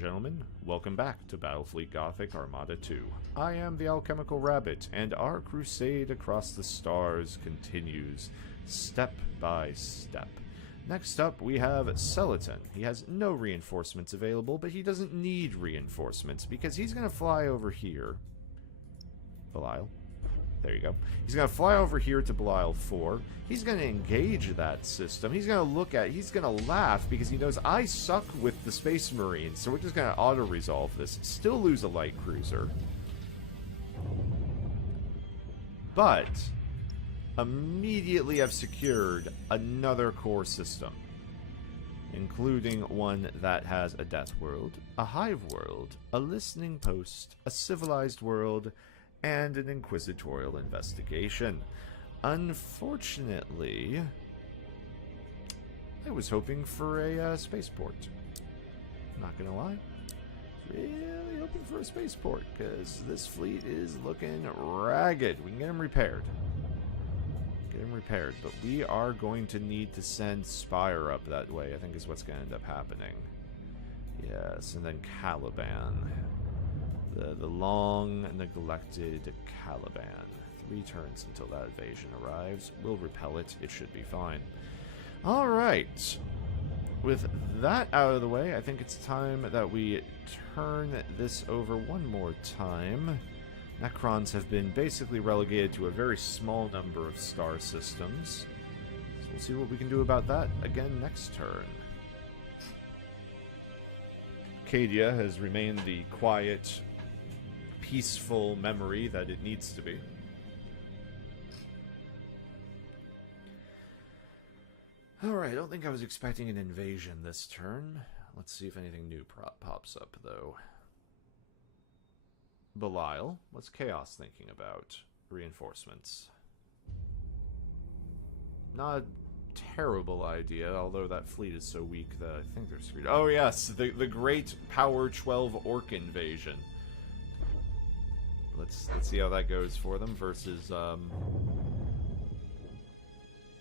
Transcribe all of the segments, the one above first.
gentlemen, welcome back to Battlefleet Gothic Armada 2. I am the Alchemical Rabbit, and our crusade across the stars continues, step by step. Next up, we have Selatan. He has no reinforcements available, but he doesn't need reinforcements, because he's going to fly over here. Belial. There you go. He's going to fly over here to Belial 4. He's going to engage that system. He's going to look at it. He's going to laugh because he knows I suck with the Space Marines, so we're just going to auto-resolve this. Still lose a light cruiser. But immediately I've secured another core system, including one that has a death world, a hive world, a listening post, a civilized world, and an inquisitorial investigation. Unfortunately, I was hoping for a spaceport. Not gonna lie. Really hoping for a spaceport, because this fleet is looking ragged. We can get them repaired. But we are going to need to send Spire up that way, I think is what's going to end up happening. Yes, and then Caliban. The long neglected Caliban. 3 turns until that invasion arrives. We'll repel it. It should be fine. Alright. With that out of the way, I think it's time that we turn this over one more time. Necrons have been basically relegated to a very small number of star systems. So we'll see what we can do about that again next turn. Cadia has remained the quiet, peaceful memory that it needs to be. Alright, I don't think I was expecting an invasion this turn. Let's see if anything new pops up, though. Belial, what's Chaos thinking about? Reinforcements. Not a terrible idea, although that fleet is so weak that I think they're screwed. Oh yes, the great Power 12 Orc invasion. Let's see how that goes for them versus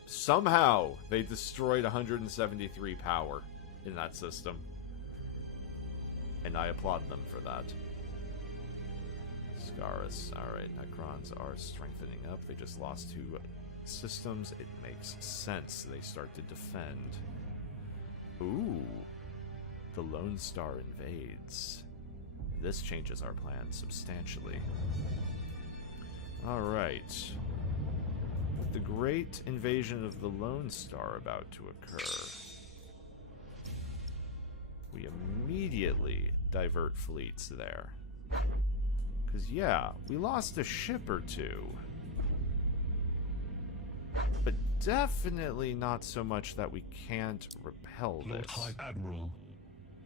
somehow they destroyed 173 power in that system, and I applaud them for that. Scaris. Alright, Necrons are strengthening up. They just lost 2 systems. It makes sense. They start to defend. Ooh. The Lone Star invades. This changes our plan substantially. Alright. With the great invasion of the Lone Star about to occur, we immediately divert fleets there. Because, yeah, we lost a ship or 2. But definitely not so much that we can't repel this. Lord High Admiral,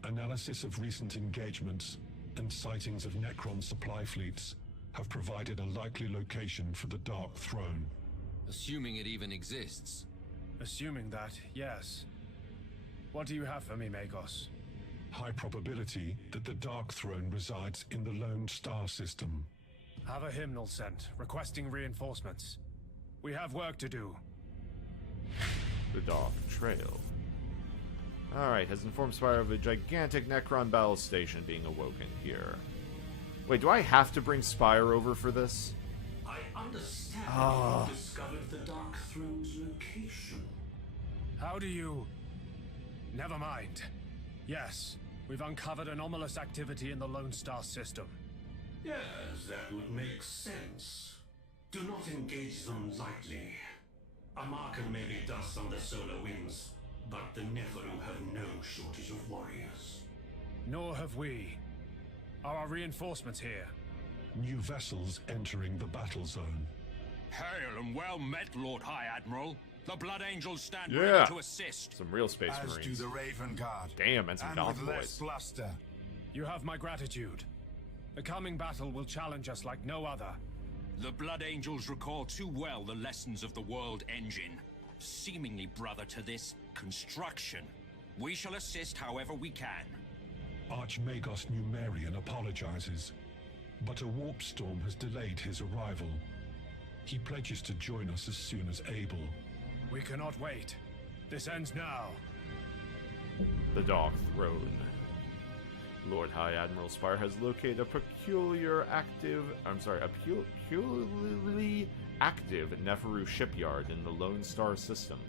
analysis of recent engagements and sightings of Necron supply fleets have provided a likely location for the Dark Throne. Assuming it even exists. Assuming that, yes. What do you have for me, Magos? High probability that the Dark Throne resides in the Lone Star system. Have a hymnal sent, requesting reinforcements. We have work to do. The Dark Trail. Alright, has informed Spire of a gigantic Necron battle station being awoken here. Wait, do I have to bring Spire over for this? I understand you discovered the Dark Throne's location. How do you... Never mind. Yes, we've uncovered anomalous activity in the Lone Star system. Yes, that would make sense. Do not engage them lightly. Amarkan may be dust on the solar winds, but the Nephilim have no shortage of warriors. Nor have we. Are our reinforcements here? New vessels entering the battle zone. Hail and well met, Lord High Admiral. The Blood Angels stand Yeah. ready to assist. Some real Space As Marines. do the Raven Guard. Damn, and some And Goth with less boys. bluster. You have my gratitude. The coming battle will challenge us like no other. The Blood Angels recall too well the lessons of the World Engine. Seemingly brother to this construction. We shall assist however we can. Archmagos Numerian apologizes, but a warp storm has delayed his arrival. He pledges to join us as soon as able. We cannot wait. This ends now. The Dark Throne. Lord High Admiral Spire has located a peculiarly active Neferu shipyard in the Lone Star system.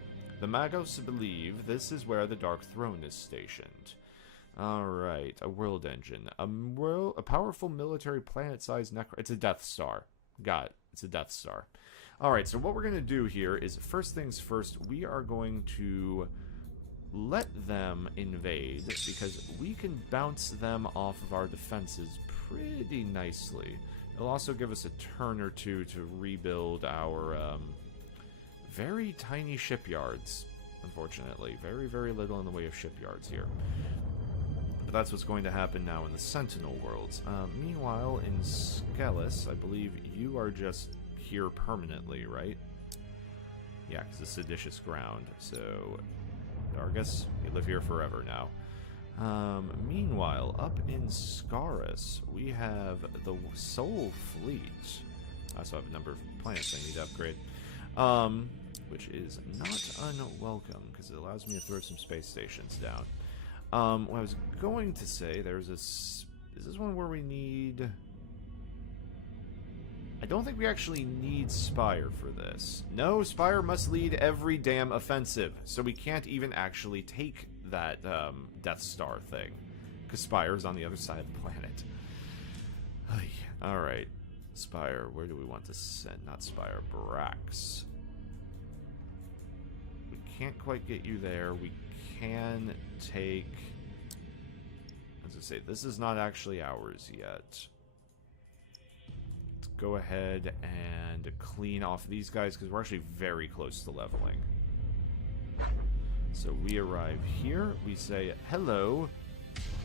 The Magos believe this is where the Dark Throne is stationed. Alright, a world engine. A powerful military planet-sized necro... It's a Death Star. Got it. It's a Death Star. Alright, so what we're going to do here is, first things first, we are going to let them invade, because we can bounce them off of our defenses pretty nicely. It'll also give us a turn or two to rebuild our very tiny shipyards, unfortunately. Very, very little in the way of shipyards here. But that's what's going to happen now in the Sentinel worlds. Meanwhile, in Scaris, I believe you are just here permanently, right? Yeah, because it's seditious ground, so... Dargus, you live here forever now. Meanwhile, up in Scaris, we have the Soul Fleet. I also have a number of planets I need to upgrade. Which is not unwelcome, because it allows me to throw some space stations down. What I was going to say, there's this... Is this one where we need... I don't think we actually need Spire for this. No, Spire must lead every damn offensive, so we can't even actually take that Death Star thing, because Spire's on the other side of the planet. Alright, Spire, where do we want to send? Not Spire, Brax. We can't quite get you there. We can take... As I say, this is not actually ours yet. Go ahead and clean off these guys, because we're actually very close to leveling. So we arrive here, we say, hello,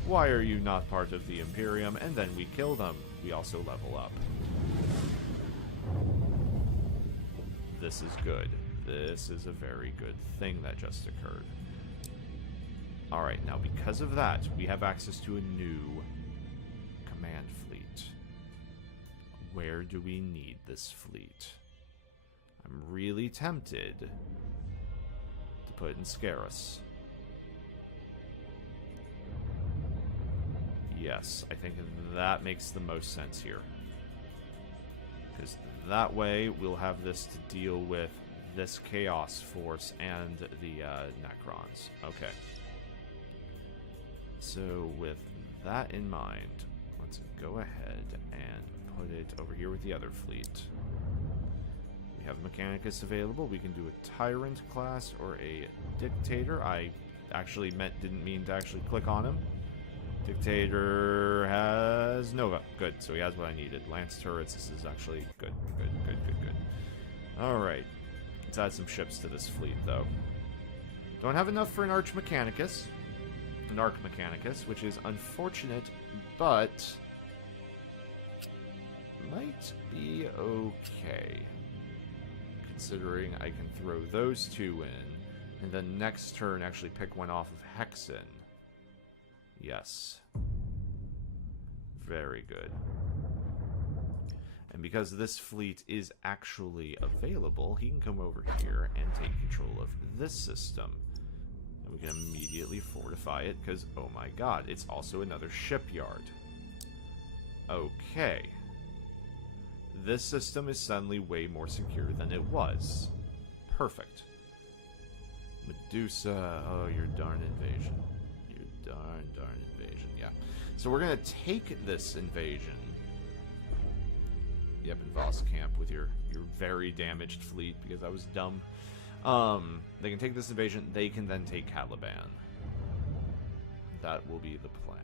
why are you not part of the Imperium? And then we kill them. We also level up. This is good. This is a very good thing that just occurred. Alright, now because of that, we have access to a new command fleet. Where do we need this fleet? I'm really tempted to put it in Scaris. Yes, I think that makes the most sense here. Because that way we'll have this to deal with this Chaos Force and the Necrons. Okay. So with that in mind, let's go ahead and put it over here with the other fleet. We have Mechanicus available. We can do a Tyrant class or a Dictator. I actually didn't mean to actually click on him. Dictator has Nova. Good, so he has what I needed. Lance turrets, this is actually good. Good. Alright. Let's add some ships to this fleet, though. Don't have enough for an Arch Mechanicus. An Arc Mechanicus, which is unfortunate, but... might be okay. Considering I can throw those two in, and then next turn actually pick one off of Hexen. Yes. Very good. And because this fleet is actually available, he can come over here and take control of this system. And we can immediately fortify it, because, oh my god, it's also another shipyard. Okay. This system is suddenly way more secure than it was. Perfect. Medusa, oh, your darn invasion. Your darn invasion, yeah. So we're going to take this invasion. Yep, in Voss Camp with your very damaged fleet, because I was dumb. They can take this invasion, they can then take Caliban. That will be the plan.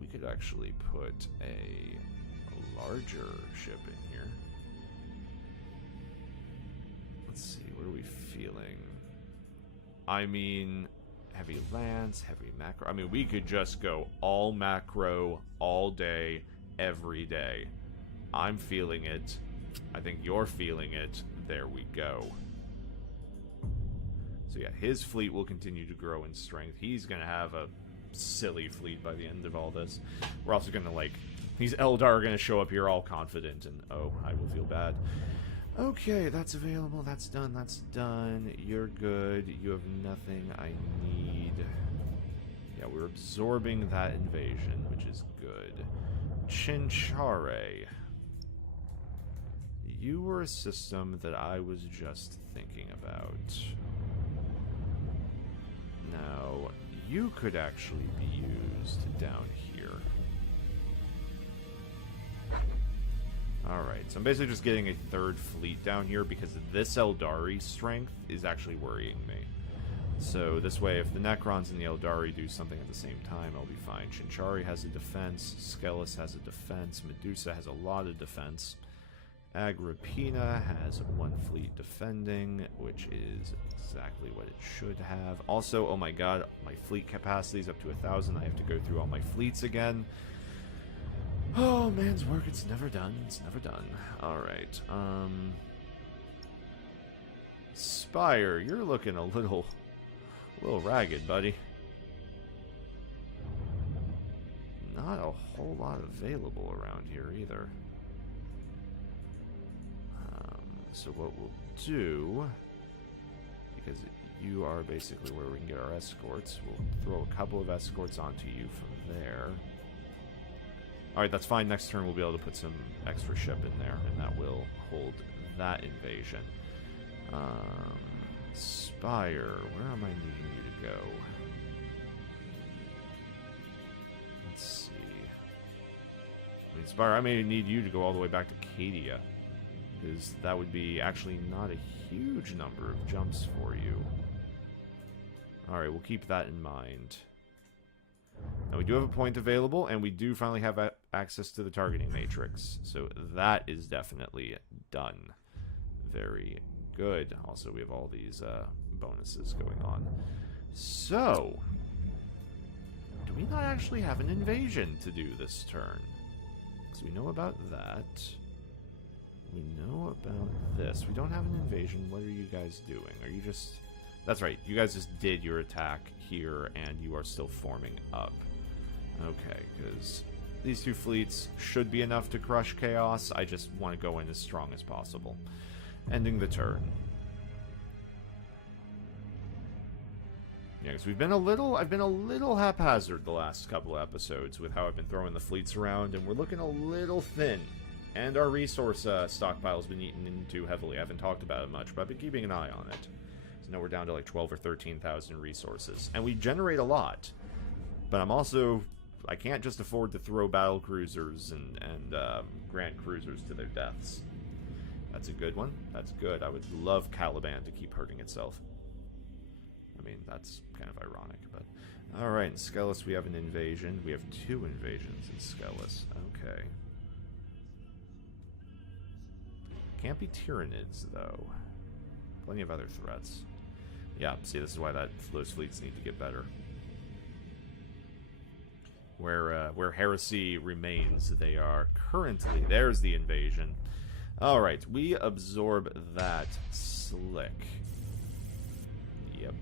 We could actually put a larger ship in here. Let's see, what are we feeling? I mean, heavy lance, heavy macro. I mean, we could just go all macro, all day, every day. I'm feeling it. I think you're feeling it. There we go. So yeah, his fleet will continue to grow in strength. He's going to have a silly fleet by the end of all this. We're also going to, like, these Eldar are going to show up here all confident, and oh, I will feel bad. Okay, that's available. That's done. That's done. You're good. You have nothing I need. Yeah, we're absorbing that invasion, which is good. Chinchare. You were a system that I was just thinking about. Now, you could actually be used down here. Alright, so I'm basically just getting a third fleet down here because this Eldari strength is actually worrying me. So this way, if the Necrons and the Eldari do something at the same time, I'll be fine. Chinchari has a defense, Scaris has a defense, Medusa has a lot of defense. Agrippina has one fleet defending, which is exactly what it should have. Also, oh my god, my fleet capacity is up to 1,000. I have to go through all my fleets again. Oh, man's work, it's never done. It's never done. Alright, Spire, you're looking a little ragged, buddy. Not a whole lot available around here, either. So what we'll do, because you are basically where we can get our escorts, we'll throw a couple of escorts onto you from there. Alright, that's fine. Next turn we'll be able to put some extra ship in there, and that will hold that invasion. Spire, where am I needing you to go? Let's see. I mean, Spire, I may need you to go all the way back to Cadia, because that would be actually not a huge number of jumps for you. Alright, we'll keep that in mind. Now, we do have a point available, and we do finally have access to the targeting matrix. So that is definitely done. Very good. Also, we have all these bonuses going on. So, do we not actually have an invasion to do this turn? Because we know about that. We know about this. We don't have an invasion. What are you guys doing? Are you just... That's right. You guys just did your attack here, and you are still forming up. Okay, because these two fleets should be enough to crush Chaos. I just want to go in as strong as possible. Ending the turn. Yeah, because I've been a little haphazard the last couple of episodes with how I've been throwing the fleets around, and we're looking a little thin. And our resource stockpile's been eaten into heavily. I haven't talked about it much, but I've been keeping an eye on it. So now we're down to like 12 or 13,000 resources. And we generate a lot. But I can't just afford to throw battle cruisers and grand cruisers to their deaths. That's a good one. That's good. I would love Caliban to keep hurting itself. I mean, that's kind of ironic, but... Alright, in Scaris we have an invasion. We have 2 invasions in Scaris. Okay. Can't be Tyranids, though. Plenty of other threats. Yeah, see, this is why those fleets need to get better. Where Heresy remains, they are currently... There's the invasion. Alright, we absorb that slick. Yep.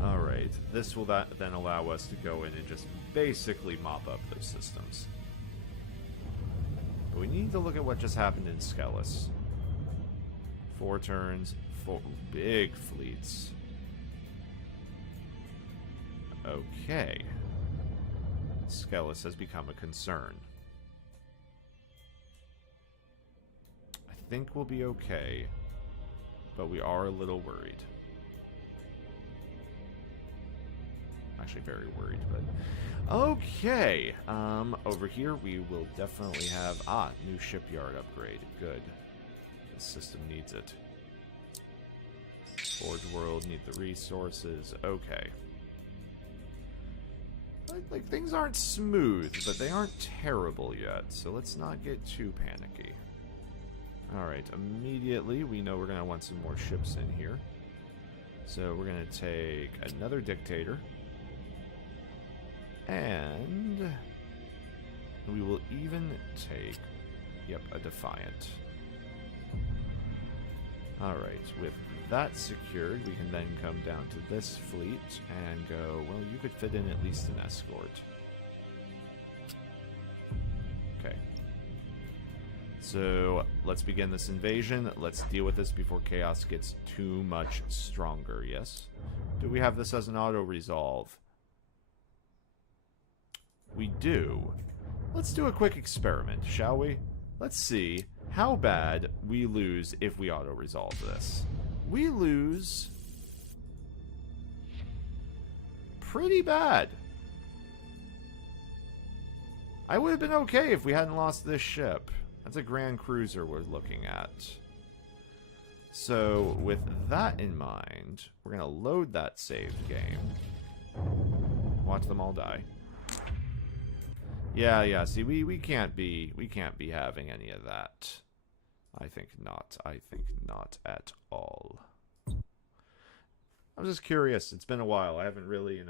Alright, this will then allow us to go in and just basically mop up those systems. But we need to look at what just happened in Scaris. 4 turns, 4 big fleets. Okay. Scaris has become a concern. I think we'll be okay, but we are a little worried. Actually very worried, but... Okay! Over here we will definitely have... new shipyard upgrade. Good. The system needs it. Forge World need the resources. Okay. Like, things aren't smooth, but they aren't terrible yet, so let's not get too panicky. Alright, immediately we know we're going to want some more ships in here. So we're going to take another Dictator. And we will even take, yep, a Defiant. Alright, with that secured, we can then come down to this fleet and go, well, you could fit in at least an escort. Okay. So let's begin this invasion. Let's deal with this before chaos gets too much stronger. Yes? Do we have this as an auto-resolve? We do. Let's do a quick experiment, shall we? Let's see how bad we lose if we auto-resolve this. We lose pretty bad. I would have been okay if we hadn't lost this ship. That's a Grand Cruiser we're looking at. So, with that in mind, we're going to load that saved game. Watch them all die. Yeah, see, we can't be having any of that. I think not at all. I'm just curious. It's been a while. I haven't really,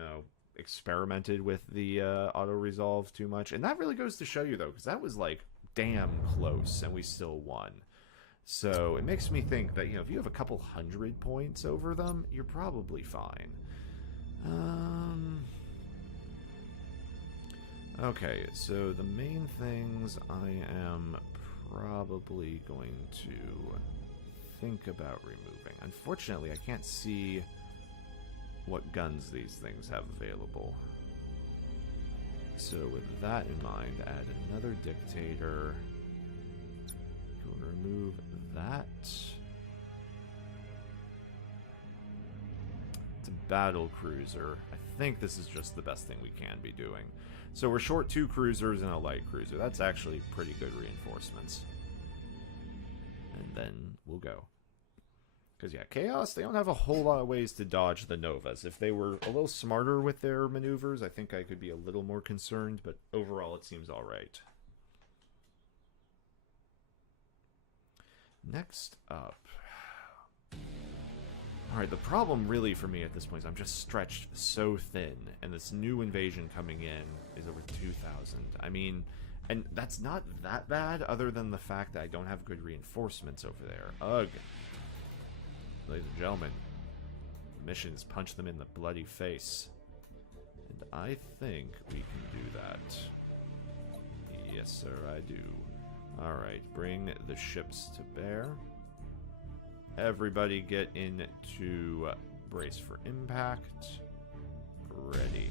experimented with the auto-resolve too much. And that really goes to show you, though, because that was, like, damn close, and we still won. So it makes me think that, if you have a couple 100 points over them, you're probably fine. Okay, so the main things I am probably going to think about removing. Unfortunately, I can't see what guns these things have available. So with that in mind, add another dictator. We'll remove that. It's a battle cruiser. I think this is just the best thing we can be doing. So we're short 2 cruisers and a light cruiser. That's actually pretty good reinforcements. And then we'll go. Because, yeah, Chaos, they don't have a whole lot of ways to dodge the Novas. If they were a little smarter with their maneuvers, I think I could be a little more concerned, but overall it seems alright. Next up. Alright, the problem really for me at this point is I'm just stretched so thin, and this new invasion coming in is over 2,000. I mean, and that's not that bad, other than the fact that I don't have good reinforcements over there. Ugh. Ladies and gentlemen, the mission is punch them in the bloody face. And I think we can do that. Yes, sir, I do. Alright, bring the ships to bear. Everybody get into brace for impact. Ready.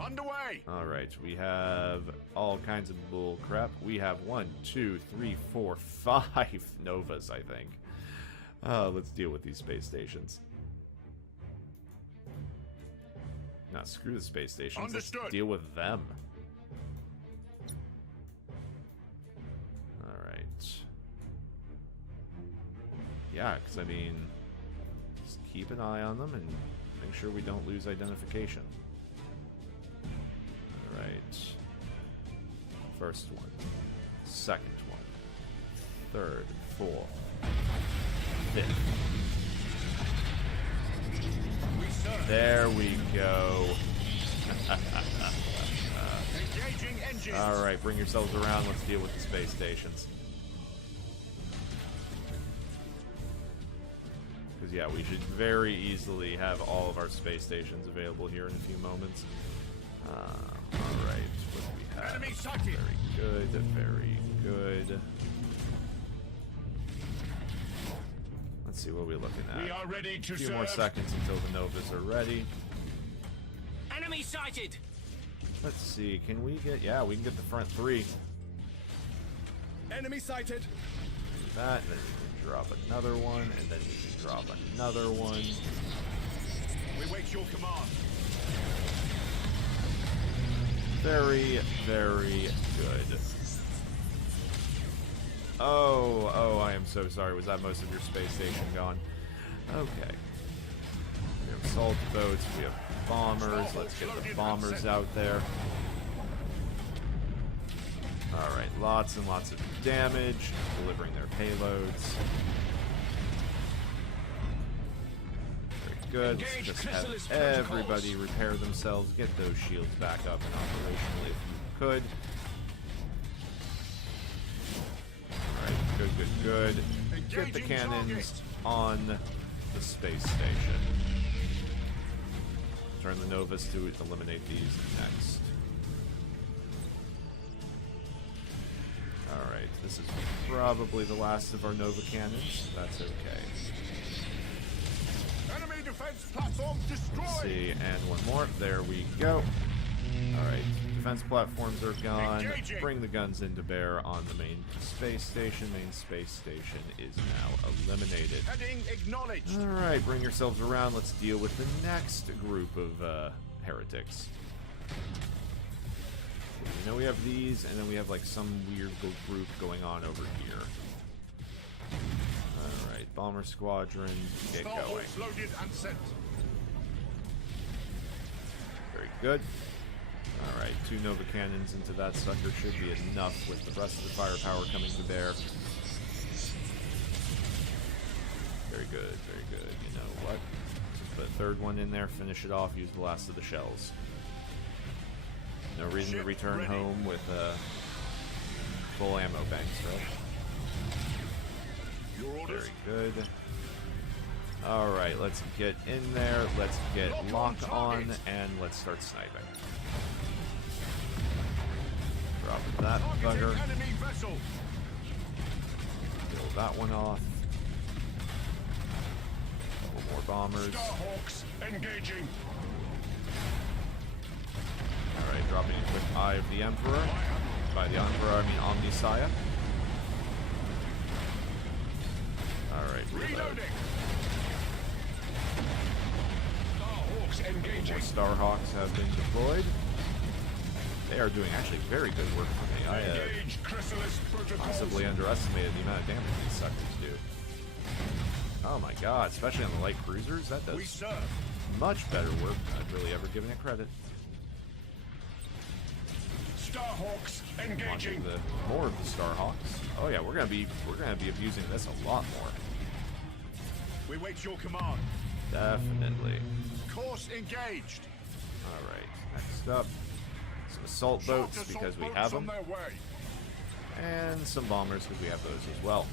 Underway! Alright, we have all kinds of bull crap. We have 1, 2, 3, 4, 5 Novas, I think. Let's deal with these space stations. Nah, screw the space stations. Understood. Let's deal with them. Alright. Yeah, because, I mean, just keep an eye on them and make sure we don't lose identification. Alright. First one. Second one. Third. Fourth. Fifth. There we go. Engaging engines. Alright, bring yourselves around. Let's deal with the space stations. Because, yeah, we should very easily have all of our space stations available here in a few moments. Alright, what do we have? Enemy sighted. Very good, very good. Let's see what we're looking at. We are ready to A few serve. more seconds until the Novas are ready. Enemy sighted. Let's see, can we get... Yeah, we can get the front 3. Enemy sighted. Do that, and then we can drop another one, and then we can drop another one. We wait your command. Very, very good. Oh, I am so sorry. Was that most of your space station gone? Okay. We have assault boats, we have bombers. Let's get the bombers out there. Alright, lots and lots of damage, delivering their payloads. Very good. Let's just have everybody repair themselves, get those shields back up and operational if you could. Alright, good. Get the cannons on the space station. Turn the Novas to eliminate these next. This is probably the last of our Nova cannons. That's okay. Enemy defense platform destroyed. Let's see, and one more. There we go. Alright, defense platforms are gone. Engaging. Bring the guns into bear on the main space station. Main space station is now eliminated. Heading acknowledged. Alright, bring yourselves around. Let's deal with the next group of heretics. You know, we have these, and then we have like some weird group going on over here. Alright, bomber squadron, get going. Starhawks loaded and sent. Very good. Alright, 2 Nova cannons into that sucker should be enough with the rest of the firepower coming to bear. Very good, very good. You know what? Put a 3rd one in there, finish it off, use the last of the shells. No reason to return home with full ammo banks, right? Very good. Alright, let's get in there, let's get locked on, and let's start sniping. Drop that bugger. Kill that one off. Couple more bombers. Starhawks engaging. Alright, dropping a quick Eye of the Emperor. By the Emperor, I mean Omniscience. Alright, reload. Starhawks engaging. More Starhawks have been deployed. They are doing actually very good work for me. I possibly underestimated the amount of damage these suckers do. Oh my god, especially on the light cruisers, that does much better work than I've really ever given it credit. Starhawks engaging. More of the Starhawks. Oh yeah, we're gonna be abusing this a lot more. We wait your command. Definitely. Course engaged. Alright, next up. Some assault boats because we have them. And some bombers because we have those as well.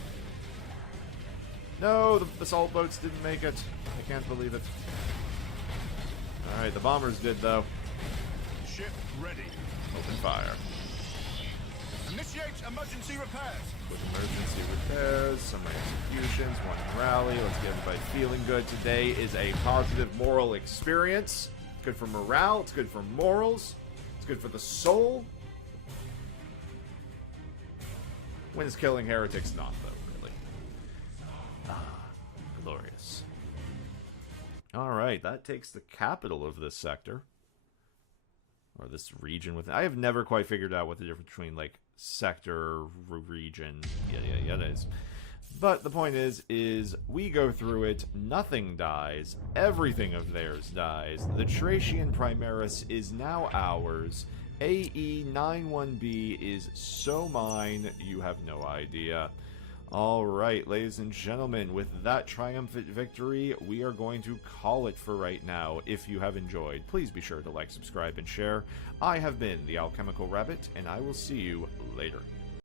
No, the assault boats didn't make it. I can't believe it. Alright, the bombers did though. Ship ready. Open fire. Initiate emergency repairs. With emergency repairs, some executions, one rally. Let's get everybody feeling good. Today is a positive moral experience. It's good for morale. It's good for morals. It's good for the soul. When is killing heretics not, though, really? Ah, glorious. Alright, that takes the capital of this sector. Or this region with... I have never quite figured out what the difference between, like, sector, region, yada is. But the point is we go through it, nothing dies, everything of theirs dies. The Tracian Primaris is now ours. AE91B is so mine, you have no idea. Alright, ladies and gentlemen, with that triumphant victory, we are going to call it for right now. If you have enjoyed, please be sure to like, subscribe, and share. I have been the Alchemical Rabbit, and I will see you later.